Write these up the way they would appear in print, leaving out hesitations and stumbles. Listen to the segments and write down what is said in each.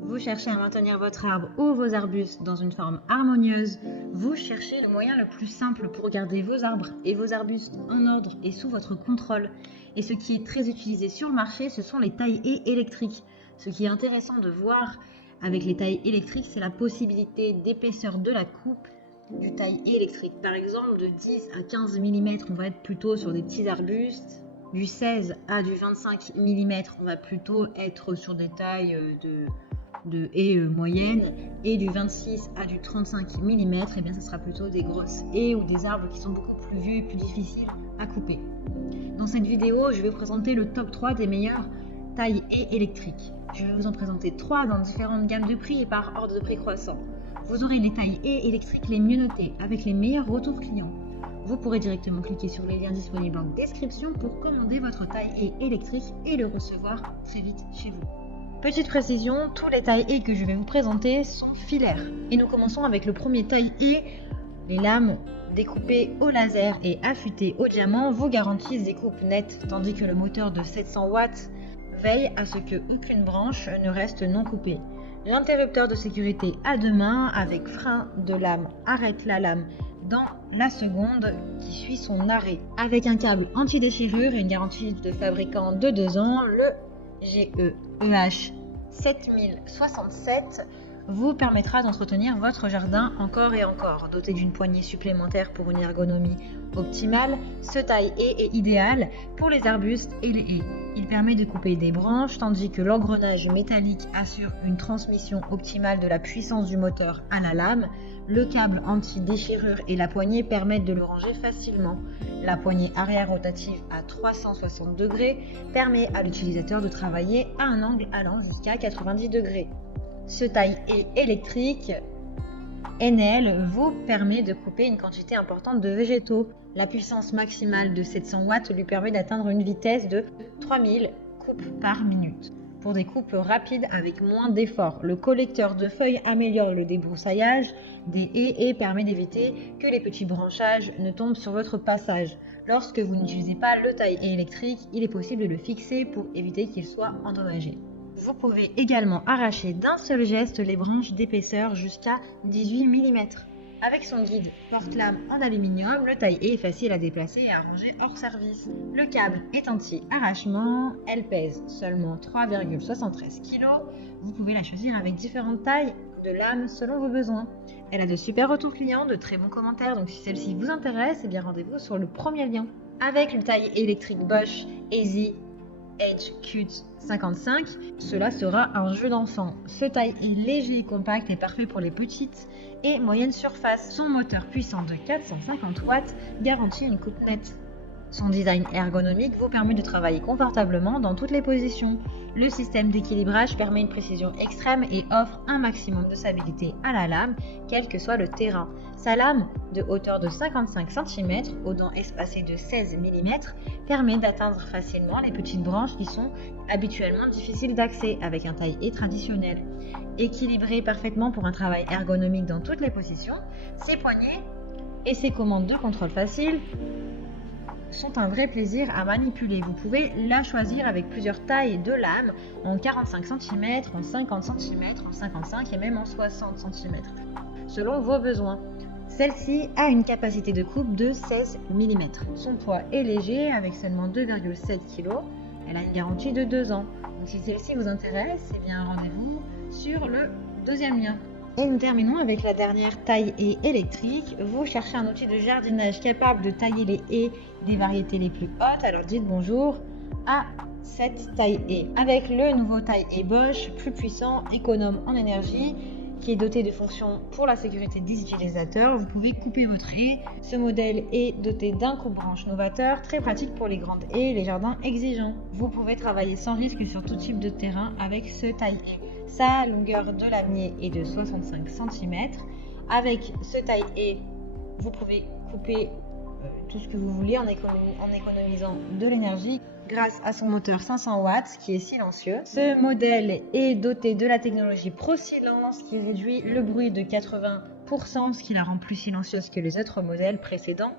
Vous cherchez à maintenir votre arbre ou vos arbustes dans une forme harmonieuse. Vous cherchez le moyen le plus simple pour garder vos arbres et vos arbustes en ordre et sous votre contrôle. Et ce qui est très utilisé sur le marché, ce sont les tailles-haies électriques. Ce qui est intéressant de voir avec les tailles électriques, c'est la possibilité d'épaisseur de la coupe du taille-haie électrique. Par exemple, de 10 à 15 mm, on va être plutôt sur des petits arbustes. Du 16 à du 25 mm, on va plutôt être sur des tailles de haies moyennes, et du 26 à du 35 mm, et bien ça sera plutôt des grosses haies ou des arbres qui sont beaucoup plus vieux et plus difficiles à couper. Dans cette vidéo, je vais vous présenter le top 3 des meilleures tailles haies électriques. Je vais vous en présenter 3 dans différentes gammes de prix et par ordre de prix croissant. Vous aurez les tailles haies électriques les mieux notées, avec les meilleurs retours clients. Vous pourrez directement cliquer sur les liens disponibles en description pour commander votre taille haies électrique et le recevoir très vite chez vous. Petite précision, tous les tailles-haies que je vais vous présenter sont filaires. Et nous commençons avec le premier taille-haie. Les lames découpées au laser et affûtées au diamant vous garantissent des coupes nettes, tandis que le moteur de 700 watts veille à ce qu'aucune branche ne reste non coupée. L'interrupteur de sécurité à deux mains avec frein de lame arrête la lame dans la seconde qui suit son arrêt. Avec un câble anti-déchirure et une garantie de fabricant de 2 ans, le GEEH 7067 vous permettra d'entretenir votre jardin encore et encore. Doté d'une poignée supplémentaire pour une ergonomie optimale, ce taille-haie est idéal pour les arbustes et les haies. Il permet de couper des branches tandis que l'engrenage métallique assure une transmission optimale de la puissance du moteur à la lame. Le câble anti-déchirure et la poignée permettent de le ranger facilement. La poignée arrière rotative à 360 degrés permet à l'utilisateur de travailler à un angle allant jusqu'à 90 degrés. Ce taille-haie électrique NL vous permet de couper une quantité importante de végétaux. La puissance maximale de 700 watts lui permet d'atteindre une vitesse de 3000 coupes par minute. Pour des coupes rapides avec moins d'efforts, le collecteur de feuilles améliore le débroussaillage des haies et permet d'éviter que les petits branchages ne tombent sur votre passage. Lorsque vous n'utilisez pas le taille-haie électrique, il est possible de le fixer pour éviter qu'il soit endommagé. Vous pouvez également arracher d'un seul geste les branches d'épaisseur jusqu'à 18 mm. Avec son guide porte-lame en aluminium, le taille-haie est facile à déplacer et à ranger hors service. Le câble est anti-arrachement, elle pèse seulement 3,73 kg. Vous pouvez la choisir avec différentes tailles de lames selon vos besoins. Elle a de super retours clients, de très bons commentaires, donc si celle-ci vous intéresse, eh bien rendez-vous sur le premier lien. Avec le taille-haie électrique Bosch Easy HQ55, cela sera un jeu d'enfant. Ce taille-haie léger et compact est parfait pour les petites et moyennes surfaces. Son moteur puissant de 450 watts garantit une coupe nette. Son design ergonomique vous permet de travailler confortablement dans toutes les positions. Le système d'équilibrage permet une précision extrême et offre un maximum de stabilité à la lame, quel que soit le terrain. Sa lame, de hauteur de 55 cm, aux dents espacées de 16 mm, permet d'atteindre facilement les petites branches qui sont habituellement difficiles d'accès avec un taille-haie traditionnel. Équilibré parfaitement pour un travail ergonomique dans toutes les positions, ses poignées et ses commandes de contrôle facile sont un vrai plaisir à manipuler. Vous pouvez la choisir avec plusieurs tailles de lames, en 45 cm, en 50 cm, en 55 et même en 60 cm, selon vos besoins. Celle-ci a une capacité de coupe de 16 mm. Son poids est léger avec seulement 2,7 kg. Elle a une garantie de 2 ans. Donc si celle-ci vous intéresse, eh bien rendez-vous sur le deuxième lien. Et nous terminons avec la dernière taille-haie électrique. Vous cherchez un outil de jardinage capable de tailler les haies des variétés les plus hautes, alors dites bonjour à cette taille-haie. Avec le nouveau taille-haie Bosch, plus puissant, économe en énergie, qui est doté de fonctions pour la sécurité des utilisateurs, vous pouvez couper votre haie. Ce modèle est doté d'un coupe-branche novateur, très pratique pour les grandes haies et les jardins exigeants. Vous pouvez travailler sans risque sur tout type de terrain avec ce taille-haie. Sa longueur de lamier est de 65 cm. Avec ce taille-haie, vous pouvez couper tout ce que vous voulez en économisant de l'énergie grâce à son moteur 500 watts qui est silencieux. Ce modèle est doté de la technologie ProSilence qui réduit le bruit de 80%, ce qui la rend plus silencieuse que les autres modèles précédents.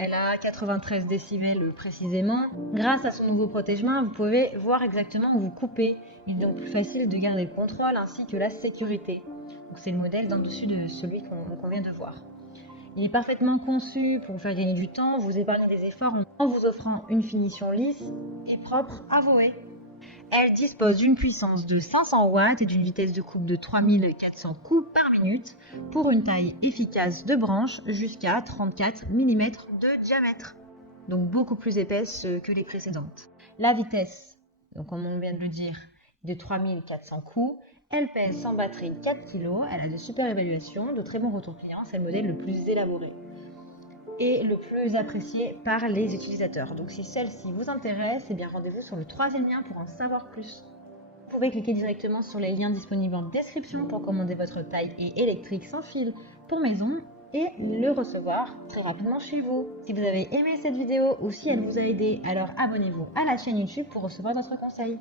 Elle a 93 décibels précisément. Grâce à son nouveau protège-main, vous pouvez voir exactement où vous coupez. Il est donc plus facile de garder le contrôle ainsi que la sécurité. Donc c'est le modèle d'en dessus de celui qu'on vient de voir. Il est parfaitement conçu pour vous faire gagner du temps, vous épargner des efforts en vous offrant une finition lisse et propre à vos haies. Elle dispose d'une puissance de 500 watts et d'une vitesse de coupe de 3400 coups par minute pour une taille efficace de branche jusqu'à 34 mm de diamètre, donc beaucoup plus épaisse que les précédentes. La vitesse, donc comme on vient de le dire, de 3400 coups. Elle pèse sans batterie 4 kg, elle a de super évaluations, de très bons retours clients, c'est le modèle le plus élaboré et le plus apprécié par les utilisateurs. Donc si celle-ci vous intéresse, eh bien rendez-vous sur le 3e lien pour en savoir plus. Vous pouvez cliquer directement sur les liens disponibles en description pour commander votre taille et électrique sans fil pour maison et le recevoir très rapidement chez vous. Si vous avez aimé cette vidéo ou si elle vous a aidé, alors abonnez-vous à la chaîne YouTube pour recevoir d'autres conseils.